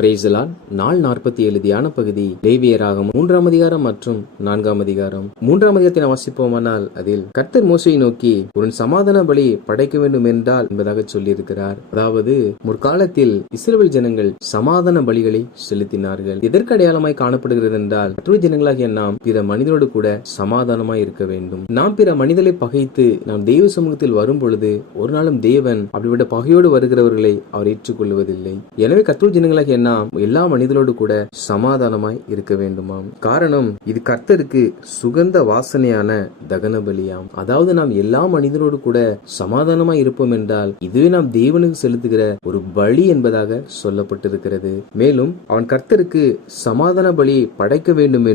Praise the Lord. நாள் 47 தியான பகுதி லேவியராகமம் 3ஆம் அதிகாரம் மற்றும் 4ஆம் அதிகாரம். 3ஆம் அதிகாரத்தை வாசிப்போமானால் அதில் கர்த்தர் மோசேயை நோக்கி ஒரு சமாதான பலி படைக்க வேண்டும் என்றால் என்பதாக சொல்லியிருக்கிறார். அதாவது முற்காலத்தில் இஸ்ரவேல் ஜனங்கள் சமாதான பலிகளை செலுத்தினார்கள். எதற்கு அடையாளமாய் காணப்படுகிறது என்றால் மற்றொரு ஜனங்களாகிய நாம் பிற மனிதனோடு கூட சமாதானமாய் இருக்க வேண்டும். நாம் பிற மனிதரை பகைத்து நாம் தெய்வ சமூகத்தில் வரும் பொழுது ஒரு நாளும் தேவன் அப்படிப்பட்ட பகையோடு வருகிறவர்களை அவர் ஏற்றுக்கொள்வதில்லை. எனவே கர்த்தர் ஜனங்களாகிய நாம் எல்லா மனிதரோடு கூட சமாதானமாய் இருக்க வேண்டுமாம். காரணம், இது கர்த்தருக்கு சுகந்த வாசனையான தகன பலியாம். அதாவது நாம் எல்லா மனிதரோடு கூட சமாதானமாய் இருப்போம் என்றால் இதுவே நாம் தேவனுக்கு செலுத்துகிற ஒரு பலி என்பதாக சொல்லப்பட்டிருக்கிறது. மேலும் அவன் கர்த்தருக்கு சமாதான பலி படைக்க வேண்டும்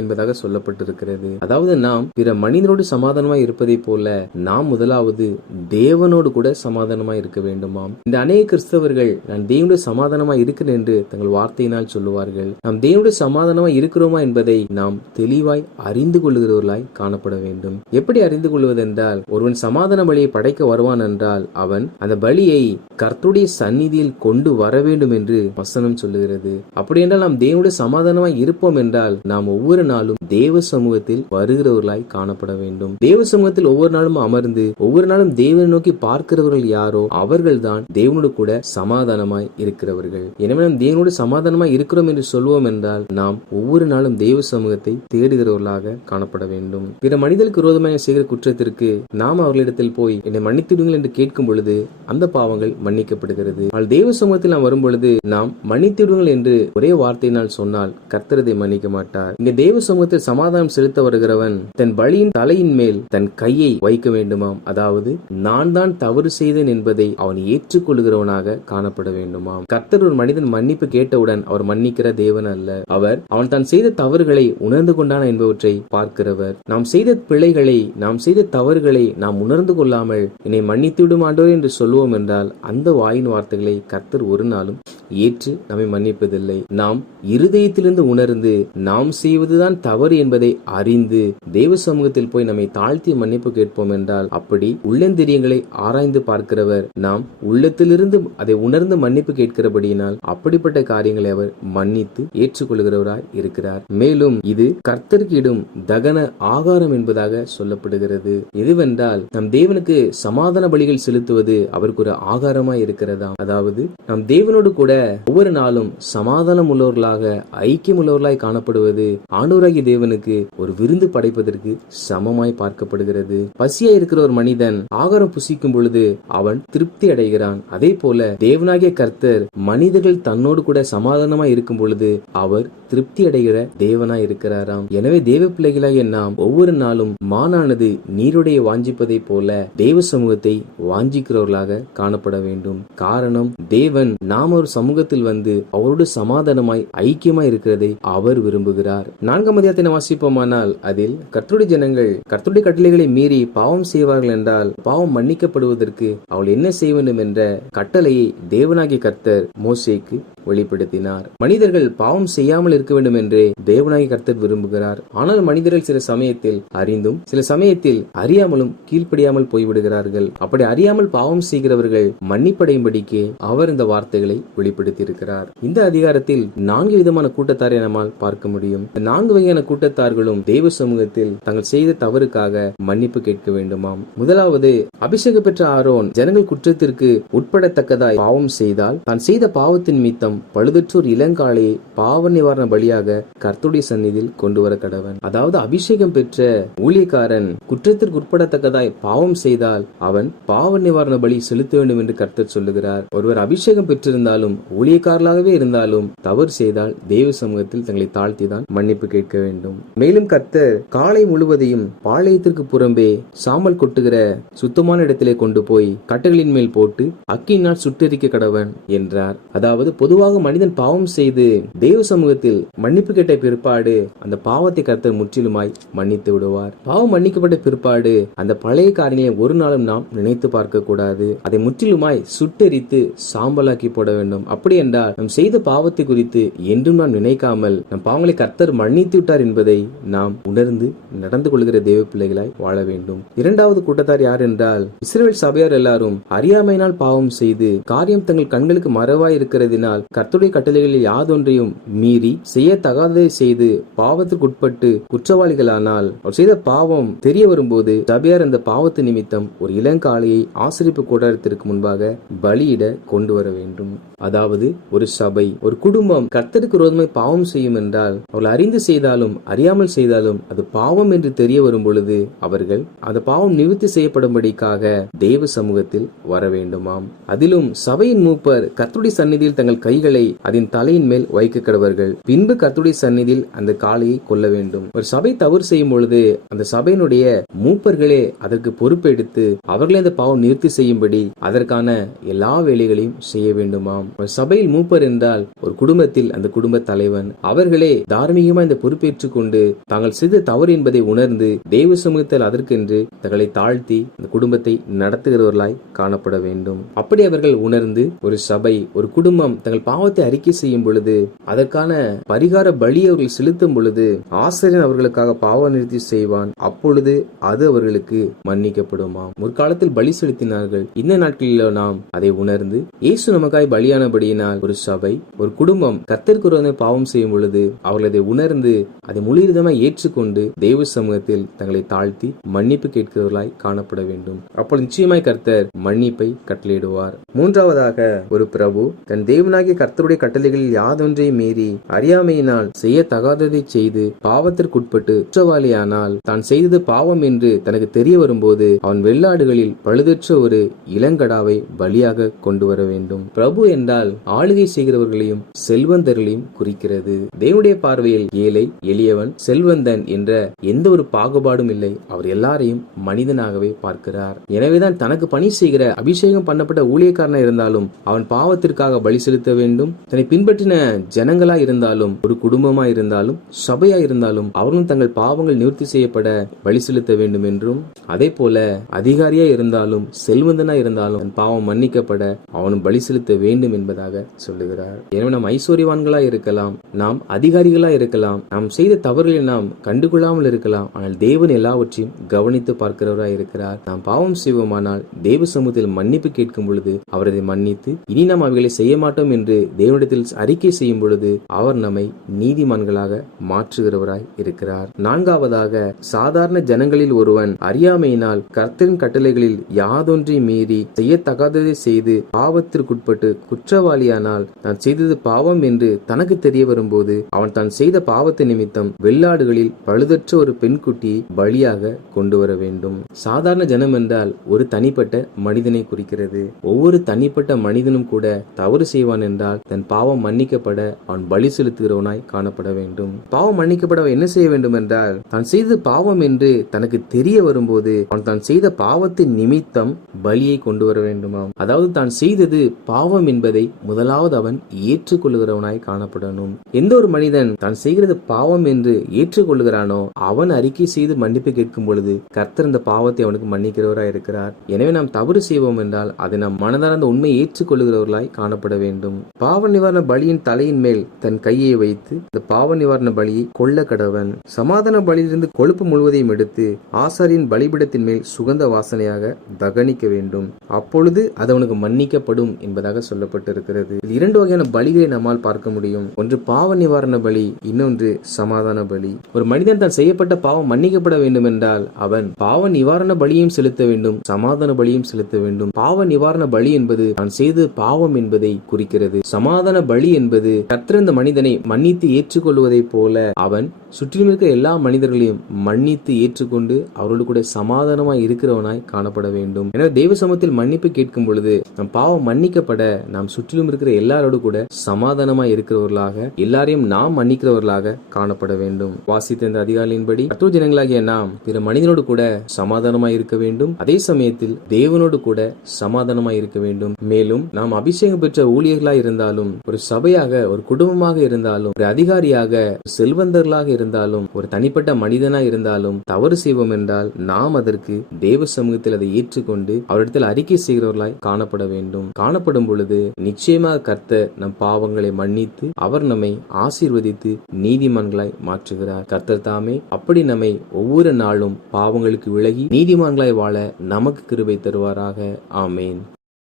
என்பதாக சொல்லப்பட்டிருக்கிறது. அதாவது நாம் பிற மனிதனோடு சமாதானமாய் இருப்பதை போல நாம் முதலாவது தேவனோடு கூட சமாதானமாய் இருக்க வேண்டுமாம். இந்த அநேக கிறிஸ்தவர்கள் நான் தேவனுடைய சமாதானமாய் இருக்கிறேன் என்று தங்கள் வார்த்தையினால் சொல்லுவார்கள். நாம் தேவனுடைய சமாதானமாய் இருக்கிறோமா என்பதை நாம் தெளிவாய் அறிந்து கொள்ளுகிறவர்களாய் காணப்பட வேண்டும். எப்படி அறிந்து கொள்வதென்றால், ஒருவன் சமாதான பலியை படைக்க வருவான் என்றால் அவன் அந்த பலியை கர்த்தருடைய சந்நிதியில் கொண்டு வர வேண்டும் என்று வசனம் சொல்லுகிறது. அப்படி என்றால் நாம் தேவனுடைய சமாதானமாய் இருப்போம் என்றால் நாம் ஒவ்வொரு நாளும் தேவ சமூகத்தில் வருகிறவர்களாய் காணப்பட வேண்டும். தேவ சமூகத்தில் ஒவ்வொரு நாளும் அமர்ந்து ஒவ்வொரு நாளும் தேவனை நோக்கி பார்க்கிறவர்கள் யாரோ அவர்கள் தான் தேவனோடு கூட சமாதானமாய் இருக்கிறவர்கள். எனவே நாம் தேவனோடு சமாதானமாய் இருக்கிறோம் என்று சொல்வோம் என்றால் நாம் ஒவ்வொரு நாளும் தேவ சமூகத்தை தேடுகிறவர்களாக காணப்பட வேண்டும். பிற மனிதருக்கு விரோதமாக செய்கிற குற்றத்திற்கு நாம் அவர்களிடத்தில் போய் என்னை மன்னித்துடுங்கள் என்று கேட்கும் பொழுது அந்த பாவங்கள் மன்னிக்கப்படுகிறது. ஆனால் தேவ சமூகத்தில் நாம் வரும் பொழுது நாம் மன்னித்துடுங்கள் என்று ஒரே வார்த்தையினால் சொன்னால் கர்த்தர் அதை மன்னிக்க மாட்டார். இங்க தேவ சமூகத்தில் சமாதானம் செலுத்த வருகிறவன் தன் பலியின் தலையின் மேல் தன் கையை வைக்க வேண்டுமாம். அதாவது நான் தான் தவறு செய்தேன் என்பதை அவன் ஏற்றுக்கொள்கிறவனாக காணப்பட வேண்டுமாம். கர்த்தர் ஒரு மனிதன் மன்னிப்பு கேட்டவுடன் அவர் மன்னிக்கிற தேவன் அல்ல. அவன் தான் செய்த தவறுகளை உணர்ந்து கொண்டான் என்பவற்றை பார்க்கிறவர். நாம் செய்த பிழைகளை, நாம் செய்த தவறுகளை நாம் உணர்ந்து கொள்ளாமல் என்னை மன்னித்து விடும் ஆண்டவரே என்று சொல்வோம் என்றால் அந்த வாயின் வார்த்தைகளை கர்த்தர் ஒரு நாளும் ஏற்று நம்மை மன்னிப்பதில்லை. நாம் இருதயத்திலிருந்து உணர்ந்து நாம் செய்வதுதான் தவறு என்பதை அறிந்து தேவ சமூகத்தில் போய் நம்மை தாழ்த்தி மன்னிப்பு கேட்போம் என்றால் அப்படி உள்ளந்திரியங்களை ஆராய்ந்து பார்க்கிறவர் நாம் உள்ளத்திலிருந்து அதை உணர்ந்து மன்னிப்பு கேட்கிறபடியினால் அப்படிப்பட்ட காரியங்களை அவர் மன்னித்து ஏற்றுக்கொள்கிறவராய் இருக்கிறார். மேலும் இது கர்த்தருக்கு இடும் தகன ஆகாரம் என்பதாக சொல்லப்படுகிறது. எதுவென்றால் நம் தேவனுக்கு சமாதான பலிகள் செலுத்துவது அவருக்கு ஒரு ஆகாரமாய் இருக்கிறதா. அதாவது நம் தேவனோடு கூட ஒவ்வொரு நாளும் சமாதானம் உள்ளவர்களாக ஐக்கியம் உள்ளவர்களாய் காணப்படுவது ஆண்டவராகிய தேவனுக்கு ஒரு விருந்து படைப்பதற்கு சமமாய் பார்க்கப்படுகிறது. பசியா இருக்கிற ஒரு மனிதன் ஆகாரம் புசிக்கும் பொழுது அவன் திருப்தி அடைகிறான். அதே போல தேவனாகிய கர்த்தர் மனிதர்கள் தன்னோடு கூட சமாதானமாய் இருக்கும் பொழுது அவர் திருப்தி அடைகிற தேவனாய் இருக்கிறாராம். எனவே தேவ பிள்ளைகளாகிய நாம் ஒவ்வொரு நாளும் மானானது நீருடைய வாஞ்சிப்பதை போல தேவ சமூகத்தை வாஞ்சிக்கிறவர்களாக காணப்பட வேண்டும். காரணம், தேவன் நாம் ஒரு சமூகத்தில் வந்து அவரோடு சமாதானமாய் ஐக்கியமாய் இருக்கிறதை அவர் விரும்புகிறார். 4ஆம் அதிகாரத்தை வாசிப்போமானால் அதில் கர்த்தருடைய ஜனங்கள் கர்த்தருடைய கட்டளைகளை மீறி பாவம் செய்வார்கள் என்றால் பாவம் மன்னிக்கப்படுவதற்கு அவள் என்ன செய்ய வேண்டும் என்ற கட்டளையை தேவனாகிய கர்த்தர் மோசேக்கு வெளிப்படுத்தினார். மனிதர்கள் பாவம் செய்யாமல் இருக்க வேண்டும் என்றே தேவனாகிய கர்த்தர் விரும்புகிறார். ஆனால் மனிதர்கள் சில சமயத்தில் அறிந்தும் சில சமயத்தில் அறியாமலும் கீழ்ப்படியாமல் போய்விடுகிறார்கள். அப்படி அறியாமல் பாவம் செய்கிறவர்கள் மன்னிப்படையும்படிக்கே அவர் இந்த வார்த்தைகளை வெளிப்படுத்தி இருக்கிறார். இந்த அதிகாரத்தில் 4 விதமான கூட்டத்தாரை நம்மால் பார்க்க முடியும். 4 வகையான கூட்டத்தார்களும் தேவ சமூகத்தில் தங்கள் செய்த தவறுக்காக மன்னிப்பு கேட்க வேண்டுமாம். முதலாவது, அபிஷேகம் பெற்ற ஆரோன் ஜனங்கள் குற்றத்திற்கு உட்படத்தக்கதாய் பாவம் செய்தால் தான் செய்த பாவத்தின் மீத்தம் பழுதற்றோர் இளங்காளையை பாவ நிவாரண பலியாக கர்த்தருடைய சந்நிதியில் கொண்டு வர கடவன். அதாவது அபிஷேகம் பெற்ற ஊழியக்காரன் குற்றத்திற்கு உட்படத்தக்கதாய் பாவம் செய்தால் அவன் பாவ நிவாரண பலி செலுத்த வேண்டும் என்று கர்த்தர் சொல்லுகிறார். ஒருவர் அபிஷேகம் பெற்றிருந்தாலும் ஊழியக்காரர்களாகவே இருந்தாலும் தவறு செய்தால் தேவ சமூகத்தில் தங்களை தாழ்த்திதான் மன்னிப்பு கேட்க வேண்டும். மேலும் கர்த்தர் காலை முழுவதையும் பாளையத்திற்கு புறம்பே சாம்பல் கொட்டுகிற சுத்தமான இடத்திலே கொண்டு போய் கட்டைகளின் மேல் போட்டு அக்கினால் சுட்டெரிக்க கடவன் என்றார். அதாவது பொதுவாக மனிதன் பாவம் செய்து தேவ சமூகத்தில் மன்னிப்பு கேட்ட பிற்பாடு அந்த பாவத்தை கர்த்தர் முற்றிலுமாய் மன்னித்து விடுவார். பாவம் மன்னிக்கப்பட்ட பிற்பாடு அந்த பழைய காரியங்களை ஒரு நாளும் நாம் நினைத்து பார்க்க கூடாது. அதை முற்றிலுமாய் சுட்டெரித்து சாம்பலாக்கி போட வேண்டும். அப்படி என்றால் நாம் செய்த பாவத்தை குறித்து என்றும் நாம் நினைக்காமல் நம் பாவங்களை கர்த்தர் மன்னித்து விட்டார் என்பதை நாம் உணர்ந்து நடந்து கொள்கிற தேவ பிள்ளைகளாய் வாழ வேண்டும். இரண்டாவது கூட்டத்தார் யார் என்றால் இஸ்ரவேல் சபையார் எல்லாரும் அறியாமையினால் பாவம் செய்து காரியம் தங்கள் கண்களுக்கு மறைவாய் இருக்கிறதினால் கர்த்தருடைய கட்டளைகளில் யாதொன்றையும் மீறி செய்யத்தகாததை செய்து பாவத்திற்குட்பட்டு குற்றவாளிகளானால் அவர் செய்த பாவம் தெரிய வரும்போது சபையார் அந்த பாவத்து நிமித்தம் ஒரு இளங்காளையை ஆசரிப்பு கூடாரத்திற்கு முன்பாக பலியிட கொண்டு வர வேண்டும். அதாவது ஒரு சபை, ஒரு குடும்பம் கர்த்தருக்கு விரோதமாய் பாவம் செய்யும் என்றால் அவர்கள் அறிந்து செய்தாலும் அறியாமல் செய்தாலும் அது பாவம் என்று தெரிய வரும் பொழுது அவர்கள் அந்த பாவம் நிவர்த்தி செய்யப்படும்படிக்காக தேவ சமூகத்தில் வர வேண்டுமாம். அதிலும் சபையின் மூப்பர் கர்த்தருடைய சந்நிதியில் தங்கள் கைகளை அதன் தலையின் மேல் வைக்க கடவர்கள். பின்பு கர்த்தருடைய சந்நிதியில் அந்த காளையை கொல்ல வேண்டும். ஒரு சபை தவறு செய்யும் பொழுது அந்த சபையினுடைய மூப்பர்களே அதற்கு பொறுப்பெடுத்து அவர்களே அந்த பாவம் நிவர்த்தி செய்யும்படி அதற்கான எல்லா வேலைகளையும் செய்ய வேண்டுமாம். ஒரு சபையில் மூப்பர் என்றால் ஒரு குடும்பத்தில் அந்த குடும்ப தலைவன். அவர்களே தார்மீகமா இந்த பொறுப்பேற்றுக் கொண்டு தாங்கள் செய்த தவறு என்பதை உணர்ந்து தேவ சமூகத்தில் அதற்கென்று தங்களை தாழ்த்தி அந்த குடும்பத்தை நடத்துகிறவர்களாய் காணப்பட வேண்டும். அப்படி அவர்கள் உணர்ந்து ஒரு சபை, ஒரு குடும்பம் தங்கள் பாவத்தை அறிக்கை செய்யும் பொழுது அதற்கான பரிகார பலி அவர்கள் செலுத்தும் பொழுது ஆசிரியர் அவர்களுக்காக பாவ நிறுத்தி செய்வான். அப்பொழுது அது அவர்களுக்கு மன்னிக்கப்படுமாம். முற்காலத்தில் பலி செலுத்தினார்கள். இந்த நாட்களில் நாம் அதை உணர்ந்து இயேசு நமக்காய் பலியானபடியினால் ஒரு சபை, ஒரு குடும்பம் கர்த்தருக்கு விரோதமாய் பாவம் செய்யும் பொழுது அவர்கள் அதை உணர்ந்து அதை முழுவதுமாய் ஏற்றுக்கொண்டு தேவ சமூகத்தில் தங்களை தாழ்த்தி மன்னிப்பு கேட்கிறவர்களாய் காணப்பட வேண்டும். அப்பொழுது நிச்சயமாய் கர்த்தர் மன்னிப்பை கட்டளையிடுவார். மூன்றாவதாக, ஒரு பிரபு தன் தேவனாகிய கர்த்தருடைய கட்டளைகளில் யாதொன்றையும் மீறி அறியாமையினால் செய்யத்தகாததை செய்து பாவத்திற்குட்பட்டு குற்றவாளியானால் தான் செய்தது பாவம் என்று தனக்கு தெரிய வரும்போது அவன் வெள்ளாடுகளில் பழுதற்ற ஒரு இளங்கடாவை பலியாக கொண்டு வர வேண்டும். பிரபு என்றால் ஆளுகை செய்கிறவர்களையும் செல்வந்தர்களையும் குறிக்கிறது. தேவனுடைய பார்வையில் ஏழை, எளியவன், செல்வந்தன் என்ற எந்த ஒரு பாகுபாடும் இல்லை. அவர் எல்லாரையும் மனிதனாகவே பார்க்கிறார். எனவேதான் தனக்கு பணி செய்கிற அபிஷேகம் பண்ணப்பட்ட ஊழியக்காரனா இருந்தாலும் அவன் பாவத்திற்காக பலி செலுத்த வேண்டும். தன்னை பின்பற்றின ஜனங்களா இருந்தாலும், ஒரு குடும்பமா இருந்தாலும், சபையா இருந்தாலும் அவர்களும் தங்கள் பாவங்கள் நிவர்த்தி செய்யப்பட பலி செலுத்த வேண்டும் என்றும், அதே போல அதிகாரியா இருந்தாலும் செல்வந்தனா இருந்தாலும் பாவம் மன்னிக்கப்பட அவனும் பலி செலுத்த வேண்டும் என்பதாக சொல்லுகிறார். எனவே நாம் ஐஸ்வர்யவான்களா இருக்கலாம், நாம் அதிகாரிகளா இருக்கலாம், நாம் செய்த தவறுகளை நாம் கண்டுகொள்ளாமல் இருக்கலாம். ஆனால் தேவன் எல்லாவற்றையும் கவனித்து பார்க்கிறவராய் இருக்கிறார். நாம் பாவம் செய்வோமானால் தேவ சமூகத்தில் மன்னிப்பு கேட்கும் பொழுது அவர் அதை மன்னித்து இனி நாம் அவைகளை செய்ய மாட்டோம் என்று தேவனிடத்தில் அறிக்கை செய்யும் பொழுது அவர் நம்மை நீதிமான்களாக மாற்றுகிறவராய் இருக்கிறார். நான்காவதாக, சாதாரண ஜனங்களில் ஒருவன் அறியாமையினால் கர்த்தரின் கட்டளைகளில் யாதொன்றை மீறி செய்யத்தகாததை செய்து பாவத்திற்குட்பட்டு குற்றவாளியானால் தான் செய்தது பாவம் என்று தனக்கு தெரிய வரும்போது அவன் தான் செய்த பாவத்தை நிமித்தம் வெள்ளாடுகளில் பழுதற்ற ஒரு பெண்குட்டியை பலியாக கொண்டு வர வேண்டும். சாதாரண ஜனம் என்றால் ஒரு தனிப்பட்ட மனிதனை குறிக்கிறது. ஒவ்வொரு தனிப்பட்ட மனிதனும் கூட தவறு செய்வான் என்றால் தன் பாவம் மன்னிக்கப்பட அவன் பலி செலுத்துகிறவனாய் காணப்பட வேண்டும். பாவம் மன்னிக்கப்பட அவன் என்ன செய்ய வேண்டும் என்றால் தான் செய்தது பாவம் என்று தனக்கு தெரிய வரும்போது அவன் தான் செய்த பாவத்தின் நிமித்தம் பலியை கொண்டு வர வேண்டுமாம். அதாவது தான் செய்தது பாவம் என்பதை முதலாவது அவன் ஏற்றுக்கொள்ளுகிறவனாய் காணப்படணும். எந்த ஒரு மனிதன் தான் செய்கிறது பாவம் என்று ஏற்றுக்கொள்ளுகிறானோ அவன் அறிக்கை செய்து மன்னிப்பு கேட்கும் பொழுது கர்த்தர் இந்த பாவத்தை அவனுக்கு மன்னிக்கிறவராய் இருக்கிறார். எனவே நாம் தவறு செய்வோம் என்றால் அதை நாம் மனதார அந்த உண்மையை ஏற்றுக்கொள்ளுகிறவர்களாய் காணப்பட வேண்டும். பாவ நிவாரண பலியின் தலையின் மேல் தன் கையை வைத்து இந்த பாவ நிவாரண பலியை கொல்ல கடவன். சமாதான பலியிலிருந்து கொழுப்பு முழுவதையும் எடுத்து ஆசாரியின் பலிபீடத்தின் மேல் சுகந்த வாசனையாக தகனிக்க வேண்டும். அப்பொழுது அது அவனுக்கு மன்னிக்கப்படும் என்பதாக சொல்லப்பட்டிருக்கிறது. இரண்டு வகையான பலிகளை நம்மால் பார்க்க முடியும். ஒன்று பாவ நிவாரண பலி, இன்னொன்று சமாதான பலி. ஒரு மனிதன் தான் செய்யப்பட்ட பாவம் மன்னிக்கப்பட வேண்டும் என்றால் அவன் பாவ நிவாரண பலியும் செலுத்த வேண்டும், சமாதான பலியும் செலுத்த வேண்டும். பாவ நிவாரண பலி என்பது தான் செய்து பாவம் என்பதை குறிக்கிறது. சமாதான பலி என்பது கர்த்தர் இந்த மனிதனை மன்னித்து ஏற்றுக்கொள்வதை போல அவன் சுற்றிலும் இருக்கிற எல்லா மனிதர்களையும் மன்னித்து ஏற்றுக்கொண்டு அவர்களோடு கூட சமாதானமாய் இருக்கிறவனாய் காணப்பட வேண்டும். எனவே தேவ சமூகத்தில் மன்னிப்பு கேட்கும் பொழுது நம் பாவம் மன்னிக்கப்பட நாம் சுற்றிலும் இருக்கிற எல்லாரோடு கூட சமாதானமாய் இருக்கிறவர்களாக, எல்லாரையும் நாம் மன்னிக்கிறவர்களாக காணப்பட வேண்டும். வாசித்த இந்த அதிகாரியின்படி கர்த்தருடைய ஜனங்களாகிய நாம் பிற மனிதனோடு கூட சமாதானமாய் இருக்க வேண்டும். அதே சமயத்தில் தேவனோடு கூட சமாதானமாய் இருக்க வேண்டும். மேலும் நாம் அபிஷேகம் பெற்ற ஊழியர்களாய் இருந்தாலும், ஒரு சபையாக, ஒரு குடும்பமாக இருந்தாலும், ஒரு அதிகாரியாக, செல்வந்தர்களாக இருந்தாலும், ஒரு தனிப்பட்ட மனிதனாய் இருந்தாலும் தவறு செய்வோம் என்றால் நாம் அதற்கு தேவ சமூகத்தில் அதை ஏற்றுக்கொண்டு அவரிடத்தில் அறிக்கை செய்கிறவர்களாய் காணப்பட வேண்டும். காணப்படும் பொழுது நிச்சயமாக கர்த்தர் நம் பாவங்களை மன்னித்து அவர் நம்மை ஆசீர்வதித்து நீதிமான்களாய் மாற்றுகிறார். கர்த்தர் தாமே அப்படி நம்மை ஒவ்வொரு நாளும் பாவங்களுக்கு விலகி நீதிமான்களாய் வாழ நமக்கு கிருபை தருவாராக. ஆமேன்.